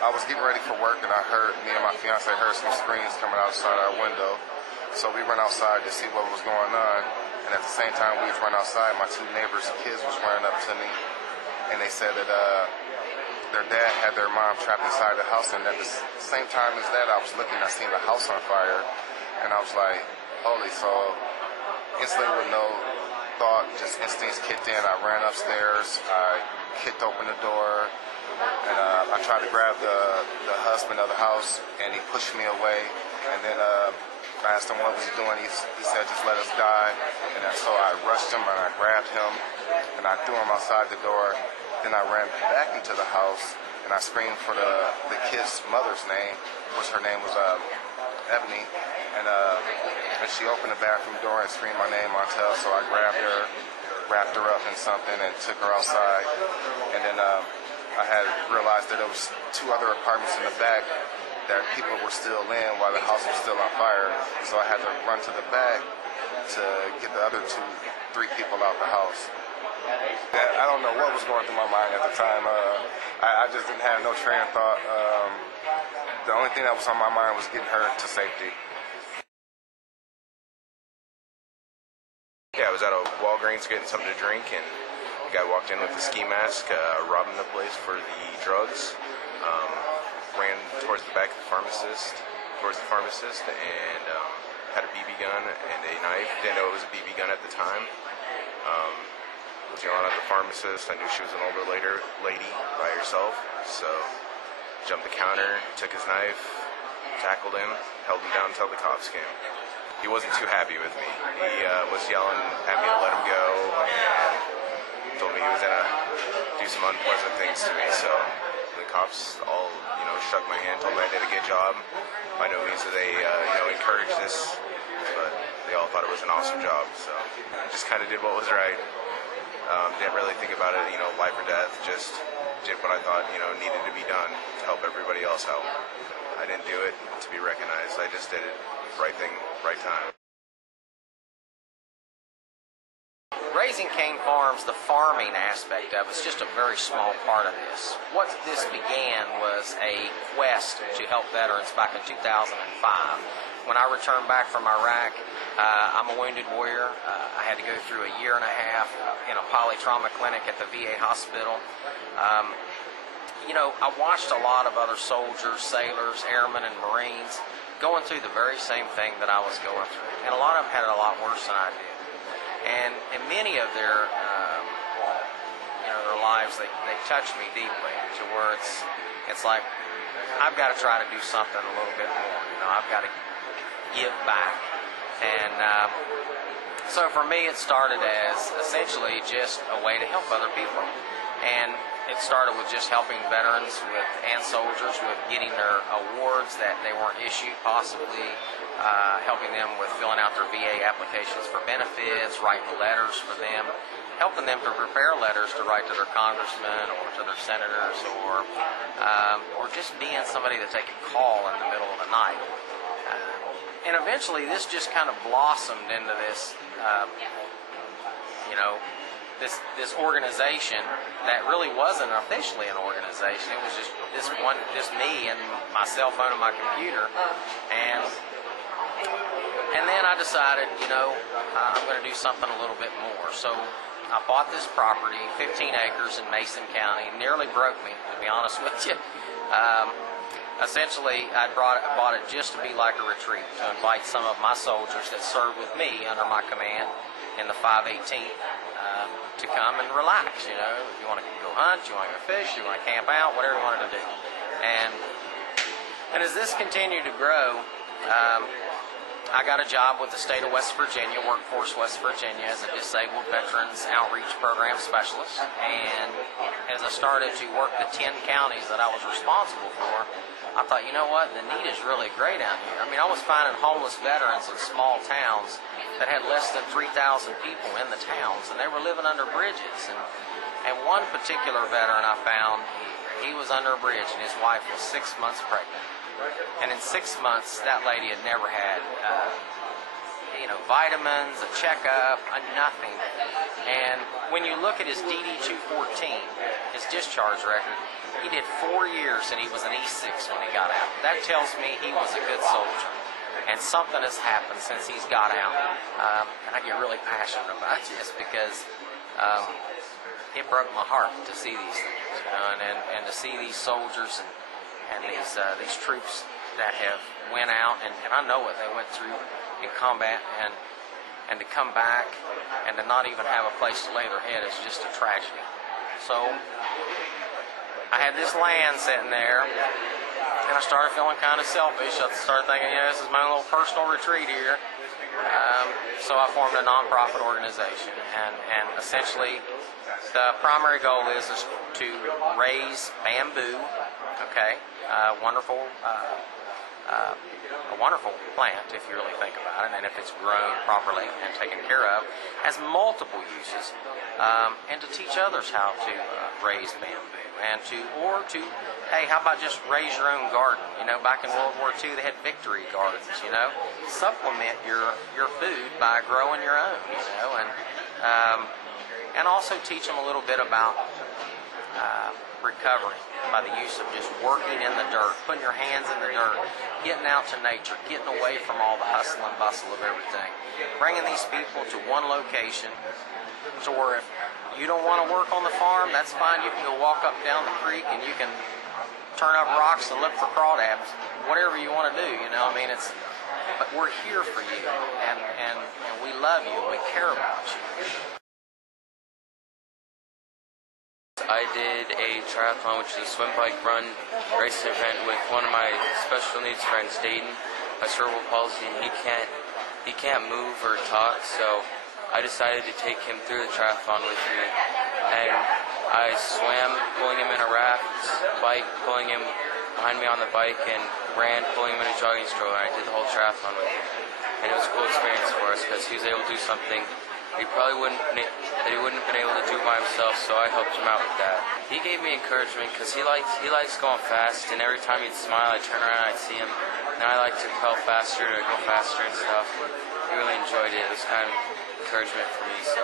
I was getting ready for work, and me and my fiance heard some screams coming outside our window. So we went outside to see what was going on. And at the same time we was running outside, my two neighbors' kids was running up to me, and they said that their dad had their mom trapped inside the house. And at the same time as that, I was looking, I seen the house on fire, and I was like, holy. So instantly, with no thought, just instincts kicked in. I ran upstairs, I kicked open the door, and I tried to grab the husband of the house, and he pushed me away. And then I asked him what was he doing. He said, just let us die. And so I rushed him, and I grabbed him, and I threw him outside the door. Then I ran back into the house, and I screamed for the kid's mother's name, which her name was Ebony. And she opened the bathroom door and screamed my name on tail. So I grabbed her, wrapped her up in something, and took her outside. And then I had realized that there was two other apartments in the back that people were still in while the house was still on fire. So I had to run to the back to get the other three people out the house. I don't know what was going through my mind at the time. I just didn't have no train of thought. The only thing that was on my mind was getting her to safety. Yeah, I was at a Walgreens getting something to drink, and the guy walked in with a ski mask, robbing the place for the drugs. Ran towards the back of the pharmacist, and had a BB gun and a knife. Didn't know it was a BB gun at the time. Was yelling at the pharmacist. I knew she was an older lady by herself, so jumped the counter, took his knife, tackled him, held him down until the cops came. He wasn't too happy with me. He was yelling at me to let him go, and told me he was gonna do some unpleasant things to me. So the cops all, shook my hand, told me I did a good job. By no means did they, encourage this, but they all thought it was an awesome job. So I just kind of did what was right. Didn't really think about it, life or death. Just did what I thought, needed to be done to help everybody else out. I didn't do it to be recognized. I just did it. Right thing, right time. Raising Cane Farms, the farming aspect of it, is just a very small part of this. What this began was a quest to help veterans back in 2005. When I returned back from Iraq, I'm a wounded warrior. I had to go through a year and a half in a polytrauma clinic at the VA hospital. I watched a lot of other soldiers, sailors, airmen, and Marines going through the very same thing that I was going through. And a lot of them had it a lot worse than I did. And in many of their lives, they touched me deeply to where it's like, I've got to try to do something a little bit more. I've got to give back. And so for me, it started as essentially just a way to help other people. And it started with just helping veterans and soldiers with getting their awards that they weren't issued, possibly helping them with filling out their VA applications for benefits, writing letters for them, helping them to prepare letters to write to their congressmen or to their senators, or just being somebody that they could call in the middle of the night. And eventually this just kind of blossomed into this, this organization that really wasn't officially an organization. It was just me and my cell phone and my computer. And then I decided, I'm going to do something a little bit more. So I bought this property, 15 acres in Mason County. It nearly broke me, to be honest with you. Essentially, I bought it just to be like a retreat, to invite some of my soldiers that served with me under my command in the 518th to come and relax. If you want to go hunt, you want to go fish, you want to camp out, whatever you wanted to do. And as this continued to grow, I got a job with the state of West Virginia, Workforce West Virginia, as a disabled veterans outreach program specialist. And as I started to work the 10 counties that I was responsible for, I thought, the need is really great out here. I was finding homeless veterans in small towns that had less than 3,000 people in the towns, and they were living under bridges. And one particular veteran I found, he was under a bridge, and his wife was 6 months pregnant. And in 6 months, that lady had never had, vitamins, a checkup, nothing. And when you look at his DD-214, his discharge record, he did 4 years and he was an E6 when he got out. That tells me he was a good soldier. And something has happened since he's got out. And I get really passionate about this because it broke my heart to see these things, you know, and to see these soldiers and these troops that have went out, and I know what they went through in combat, and to come back and to not even have a place to lay their head is just a tragedy. So I had this land sitting there, and I started feeling kind of selfish. I started thinking, this is my own little personal retreat here. So I formed a nonprofit organization, and essentially the primary goal is to raise bamboo, okay, a wonderful plant if you really think about it, and if it's grown properly and taken care of, has multiple uses, and to teach others how to raise bamboo. Hey, how about just raise your own garden? You know, back in World War II, they had victory gardens, you know. Supplement your food by growing your own, you know, and also teach them a little bit about recovery by the use of just working in the dirt, putting your hands in the dirt, getting out to nature, getting away from all the hustle and bustle of everything, bringing these people to one location to where if you don't want to work on the farm, that's fine. You can go walk up down the creek and you can turn up rocks and look for crawdads, whatever you want to do, you know. I mean, but we're here for you, and we love you, we care about you. I did a triathlon, which is a swim, bike, run racing event with one of my special needs friends, Dayton, has cerebral palsy, and he can't move or talk, so I decided to take him through the triathlon with me. And I swam, pulling him in a raft, bike, pulling him behind me on the bike, and ran, pulling him in a jogging stroller, and I did the whole triathlon with him. And it was a cool experience for us because he was able to do something he wouldn't have been able to do by himself, so I helped him out with that. He gave me encouragement because he likes going fast, and every time he'd smile, I'd turn around and I'd see him, and I like to pedal faster, to go faster and stuff. He really enjoyed it. It was kind of encouragement for me, so